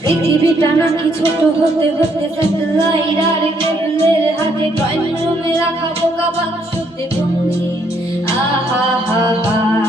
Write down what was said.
পৃথিবীটা নাকি ছোট হতে হতে স্যাটেলাইট আর কেবলের হাতে ড্রয়িং রুমে রাখা বোকা বাক্সতে বন্দি। আহা হা হা